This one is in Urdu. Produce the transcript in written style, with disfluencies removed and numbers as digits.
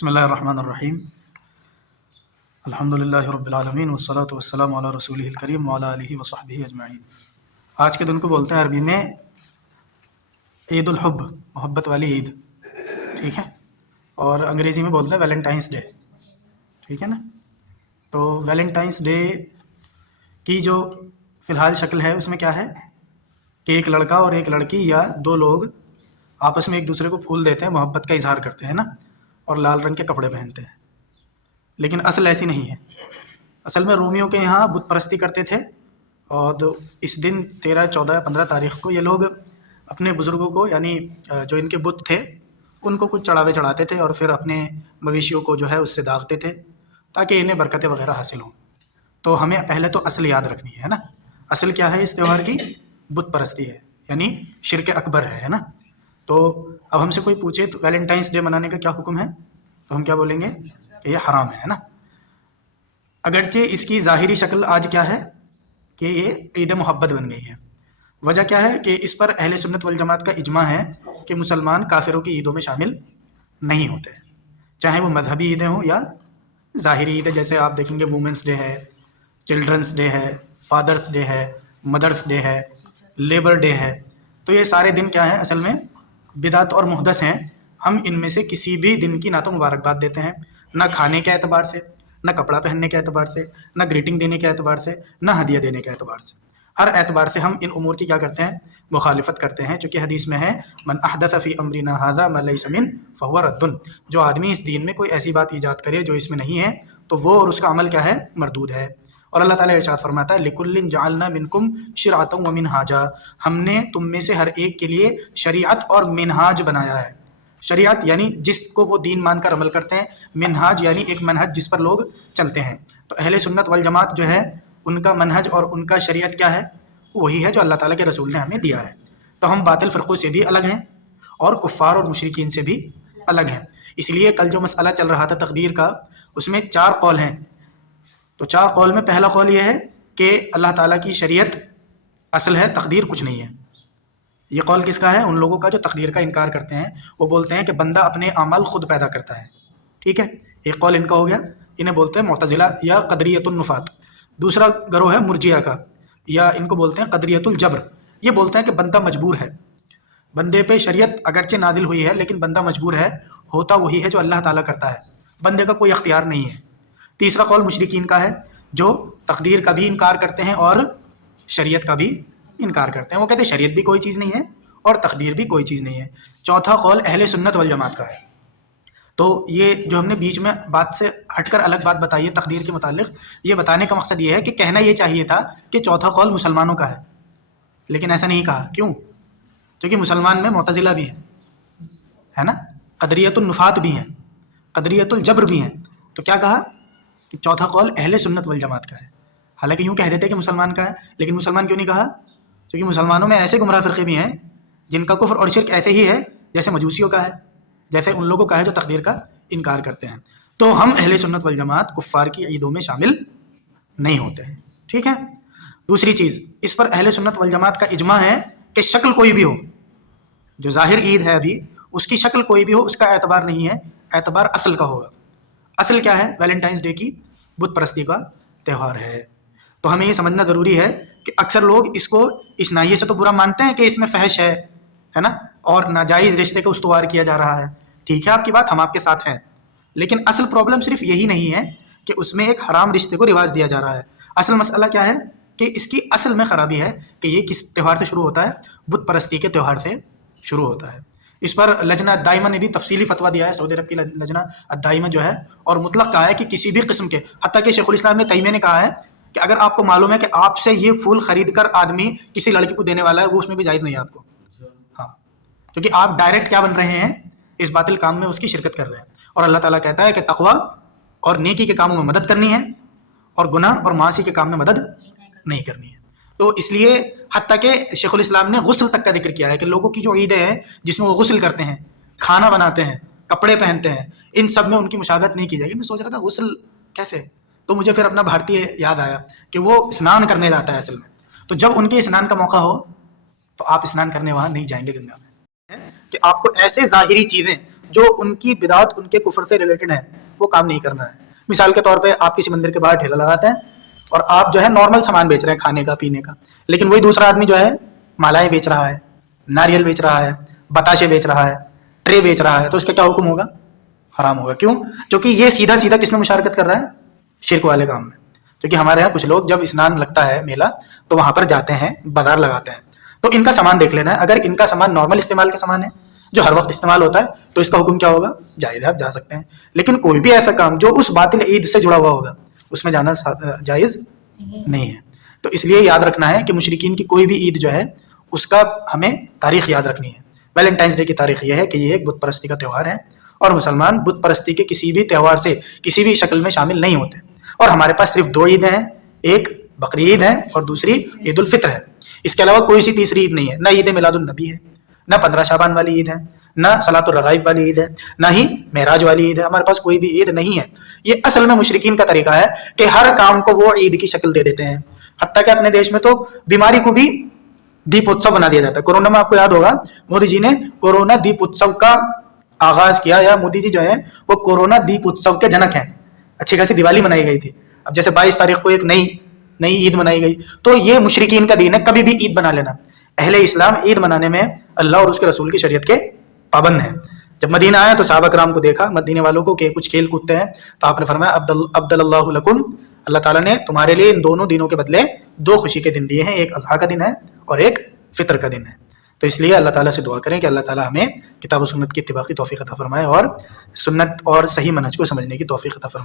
بسم اللہ الرحمن الرحیم الحمدللہ رب العالمین والصلاة والسلام علی رسولہ الکریم وعلی آلہ وصحبہ اجمعین۔ آج کے دن کو بولتے ہیں عربی میں عید الحب، محبت والی عید، ٹھیک ہے، اور انگریزی میں بولتے ہیں ویلنٹائنس ڈے، ٹھیک ہے نا۔ تو ویلنٹائنس ڈے کی جو فی الحال شکل ہے اس میں کیا ہے کہ ایک لڑکا اور ایک لڑکی یا دو لوگ آپس میں ایک دوسرے کو پھول دیتے ہیں، محبت کا اظہار کرتے ہیں نا، اور لال رنگ کے کپڑے پہنتے ہیں۔ لیکن اصل ایسی نہیں ہے۔ اصل میں رومیوں کے یہاں بت پرستی کرتے تھے، اور اس دن 13، 14، 15 تاریخ کو یہ لوگ اپنے بزرگوں کو، یعنی جو ان کے بت تھے ان کو کچھ چڑھاوے چڑھاتے تھے، اور پھر اپنے مویشیوں کو جو ہے اس سے داغتے تھے تاکہ انہیں برکتیں وغیرہ حاصل ہوں۔ تو ہمیں پہلے تو اصل یاد رکھنی ہے نا۔ اصل کیا ہے اس تہوار کی؟ بت پرستی ہے، یعنی شرک اکبر ہے نا۔ تو اب ہم سے کوئی پوچھے تو ویلنٹائنس ڈے منانے کا کیا حکم ہے، تو ہم کیا بولیں گے کہ یہ حرام ہے نا۔ اگرچہ اس کی ظاہری شکل آج کیا ہے کہ یہ عید محبت بن گئی ہے۔ وجہ کیا ہے کہ اس پر اہل سنت والجماعت کا اجماع ہے کہ مسلمان کافروں کی عیدوں میں شامل نہیں ہوتے، چاہے وہ مذہبی عیدیں ہوں یا ظاہری عیدیں۔ جیسے آپ دیکھیں گے وومنس ڈے ہے، چلڈرنس ڈے ہے، فادرس ڈے ہے، مدرس ڈے ہے، لیبر ڈے ہے۔ تو یہ سارے دن کیا ہیں؟ اصل میں بدعت اور محدث ہیں۔ ہم ان میں سے کسی بھی دن کی نہ تو مبارکباد دیتے ہیں، نہ کھانے کے اعتبار سے، نہ کپڑا پہننے کے اعتبار سے، نہ گریٹنگ دینے کے اعتبار سے، نہ ہدیہ دینے کے اعتبار سے۔ ہر اعتبار سے ہم ان امور کی کیا کرتے ہیں؟ مخالفت کرتے ہیں، چونکہ حدیث میں ہے من احدث فی امرنا ھذا ما لیس منہ فہو رد۔ جو آدمی اس دین میں کوئی ایسی بات ایجاد کرے جو اس میں نہیں ہے تو وہ اور اس کا عمل کیا ہے؟ مردود ہے۔ اور اللہ تعالیٰ ارشاد فرماتا ہے لِكُلٍّ جَعَلْنَا مِنْكُمْ شِرْعَةً وَمِنْهَاجًا، ہم نے تم میں سے ہر ایک کے لیے شریعت اور منہاج بنایا ہے۔ شریعت یعنی جس کو وہ دین مان کر عمل کرتے ہیں، منہاج یعنی ایک منہج جس پر لوگ چلتے ہیں۔ تو اہل سنت والجماعت جو ہے ان کا منہج اور ان کا شریعت کیا ہے؟ وہی ہے جو اللہ تعالیٰ کے رسول نے ہمیں دیا ہے۔ تو ہم باطل فرقوں سے بھی الگ ہیں اور کفار اور مشرکین سے بھی الگ ہیں۔ اس لیے کل جو مسئلہ چل رہا تھا تقدیر کا، اس میں 4 قول ہیں۔ تو 4 قول میں پہلا قول یہ ہے کہ اللہ تعالیٰ کی شریعت اصل ہے، تقدیر کچھ نہیں ہے۔ یہ قول کس کا ہے؟ ان لوگوں کا جو تقدیر کا انکار کرتے ہیں۔ وہ بولتے ہیں کہ بندہ اپنے اعمال خود پیدا کرتا ہے، ٹھیک ہے۔ ایک قول ان کا ہو گیا، انہیں بولتے ہیں معتزلہ یا قدریۃ النفات۔ دوسرا گروہ ہے مرجیہ کا، یا ان کو بولتے ہیں قدریۃ الجبر۔ یہ بولتے ہیں کہ بندہ مجبور ہے، بندے پہ شریعت اگرچہ نازل ہوئی ہے لیکن بندہ مجبور ہے، ہوتا وہی ہے جو اللہ تعالیٰ کرتا ہے، بندے کا کوئی اختیار نہیں ہے۔ تیسرا قول مشرکین کا ہے، جو تقدیر کا بھی انکار کرتے ہیں اور شریعت کا بھی انکار کرتے ہیں۔ وہ کہتے ہیں شریعت بھی کوئی چیز نہیں ہے اور تقدیر بھی کوئی چیز نہیں ہے۔ چوتھا قول اہل سنت والجماعت کا ہے۔ تو یہ جو ہم نے بیچ میں بات سے ہٹ کر الگ بات بتائی ہے تقدیر کے متعلق، یہ بتانے کا مقصد یہ ہے کہ کہنا یہ چاہیے تھا کہ چوتھا قول مسلمانوں کا ہے، لیکن ایسا نہیں کہا۔ کیوں؟ کیونکہ مسلمان میں معتزلہ بھی ہیں، ہے نا، قدریۃ النفات بھی ہیں، قدریۃ الجبر بھی ہیں۔ تو کیا کہا کہ چوتھا قول اہل سنت والجماعت کا ہے۔ حالانکہ یوں کہہ دیتے کہ مسلمان کا ہے، لیکن مسلمان کیوں نہیں کہا؟ کیونکہ مسلمانوں میں ایسے گمراہ فرقے بھی ہیں جن کا کفر اور شرک ایسے ہی ہے جیسے مجوسیوں کا ہے، جیسے ان لوگوں کا ہے جو تقدیر کا انکار کرتے ہیں۔ تو ہم اہل سنت والجماعت کفار کی عیدوں میں شامل نہیں ہوتے ہیں، ٹھیک ہے۔ دوسری چیز، اس پر اہل سنت والجماعت کا اجماع ہے کہ شکل کوئی بھی ہو، جو ظاہر عید ہے ابھی اس کی شکل کوئی بھی ہو، اس کا اعتبار نہیں ہے، اعتبار اصل کا ہوگا۔ اصل کیا ہے؟ ویلنٹائنس ڈے کی بت پرستی کا تہوار ہے۔ تو ہمیں یہ سمجھنا ضروری ہے کہ اکثر لوگ اس کو اس ناحیے سے تو برا مانتے ہیں کہ اس میں فحش ہے نا، اور ناجائز رشتے کو استوار کیا جا رہا ہے۔ ٹھیک ہے آپ کی بات، ہم آپ کے ساتھ ہیں، لیکن اصل پرابلم صرف یہی نہیں ہے کہ اس میں ایک حرام رشتے کو رواج دیا جا رہا ہے۔ اصل مسئلہ کیا ہے کہ اس کی اصل میں خرابی ہے کہ یہ کس تہوار سے شروع ہوتا ہے؟ بت پرستی کے تہوار سے شروع ہوتا ہے۔ اس پر لجنہ دائمہ نے بھی تفصیلی فتویٰ دیا ہے، سعودی عرب کی لجنہ الدائمہ جو ہے، اور مطلق کہا ہے کہ کسی بھی قسم کے، حتیٰ کہ شیخ الاسلام نے تیمیہ نے کہا ہے کہ اگر آپ کو معلوم ہے کہ آپ سے یہ پھول خرید کر آدمی کسی لڑکی کو دینے والا ہے، وہ اس میں بھی جائز نہیں ہے آپ کو، ہاں، کیونکہ آپ ڈائریکٹ کیا بن رہے ہیں؟ اس باطل کام میں اس کی شرکت کر رہے ہیں۔ اور اللہ تعالیٰ کہتا ہے کہ تقویٰ اور نیکی کے کاموں میں مدد کرنی ہے اور گناہ اور معاصی کے کام میں مدد نہیں کرنی ہے۔ تو اس لیے حتیٰ کہ شیخ الاسلام نے غسل تک کا ذکر کیا ہے کہ لوگوں کی جو عیدیں ہیں جس میں وہ غسل کرتے ہیں، کھانا بناتے ہیں، کپڑے پہنتے ہیں، ان سب میں ان کی مشابہت نہیں کی جائے گی۔ میں سوچ رہا تھا غسل کیسے، تو مجھے پھر اپنا بھارتی یاد آیا کہ وہ اسنان کرنے جاتا ہے اصل میں، تو جب ان کے اسنان کا موقع ہو تو آپ اسنان کرنے وہاں نہیں جائیں گے گنگا میں، کہ آپ کو ایسے ظاہری چیزیں جو ان کی بدعت ان کے کفر سے ریلیٹڈ ہیں وہ کام نہیں کرنا ہے. مثال کے طور پہ آپ کسی مندر کے باہر ٹھیلا لگاتے ہیں اور آپ جو ہے نارمل سامان بیچ رہے ہیں کھانے کا پینے کا, لیکن وہی دوسرا آدمی جو ہے مالائیں بیچ رہا ہے, ناریل بیچ رہا ہے, بتاشے بیچ رہا ہے, ٹرے بیچ رہا ہے, تو اس کا کیا حکم ہوگا؟ حرام ہوگا. کیوں؟ کیونکہ یہ سیدھا سیدھا کس میں مشارکت کر رہا ہے؟ شرک والے کام میں. کیونکہ ہمارے یہاں کچھ لوگ جب اسنان لگتا ہے میلہ تو وہاں پر جاتے ہیں, بازار لگاتے ہیں, تو ان کا سامان دیکھ لینا ہے. اگر ان کا سامان نارمل استعمال کا سامان ہے جو ہر وقت استعمال ہوتا ہے تو اس کا حکم کیا ہوگا؟ جائز ہے, آپ جا سکتے ہیں. لیکن کوئی بھی ایسا کام جو اس باطل عید سے جڑا ہوا ہوگا اس میں جانا جائز نہیں ہے. تو اس لیے یاد رکھنا ہے کہ مشرکین کی کوئی بھی عید جو ہے اس کا ہمیں تاریخ یاد رکھنی ہے. ویلنٹائنس ڈے کی تاریخ یہ ہے کہ یہ ایک بت پرستی کا تہوار ہے اور مسلمان بت پرستی کے کسی بھی تہوار سے کسی بھی شکل میں شامل نہیں ہوتے. اور ہمارے پاس صرف 2 عیدیں ہیں, ایک بقری عید ہے اور دوسری عید الفطر ہے. اس کے علاوہ کوئی سی تیسری عید نہیں ہے. نہ عید میلاد النبی ہے, نہ 15 شعبان والی عید ہے, نہ صلاۃ الرغائب والی عید ہے, نہ ہی معراج والی عید ہے. ہمارے پاس کوئی بھی عید نہیں ہے. یہ اصل میں مشرکین کا طریقہ ہے کہ ہر کام کو وہ عید کی شکل دے دیتے ہیں. حتیٰ کہ اپنے دیش میں تو بیماری کو بھی دیپ اتسو بنا دیا جاتا ہے. کورونا میں آپ کو یاد ہوگا مودی جی نے کورونا دیپ اتسو کا آغاز کیا, یا مودی جی جو ہے وہ کورونا دیپ اتسو کے جنک ہیں. اچھی خاصی دیوالی منائی گئی تھی. اب جیسے 22 تاریخ کو ایک نئی عید منائی گئی, تو یہ مشرکین کا دین ہے کبھی بھی عید بنا لینا. اہل اسلام عید منانے میں اللہ اور اس کے رسول کی شریعت کے پابند ہیں. جب مدینہ آیا تو صحابہ کرام کو دیکھا, مدینے والوں کو کہ کچھ کھیل کودتے ہیں, تو آپ نے فرمایا عبد اللہ لکم, اللہ تعالیٰ نے تمہارے لیے ان دونوں دنوں کے بدلے 2 خوشی کے دن دیے ہیں, ایک اضحیٰ کا دن ہے اور ایک فطر کا دن ہے. تو اس لیے اللہ تعالیٰ سے دعا کریں کہ اللہ تعالیٰ ہمیں کتاب و سنت کی اتباع کی توفیق عطا فرمائے اور سنت اور صحیح منہج کو سمجھنے کی توفیق عطا فرمائے.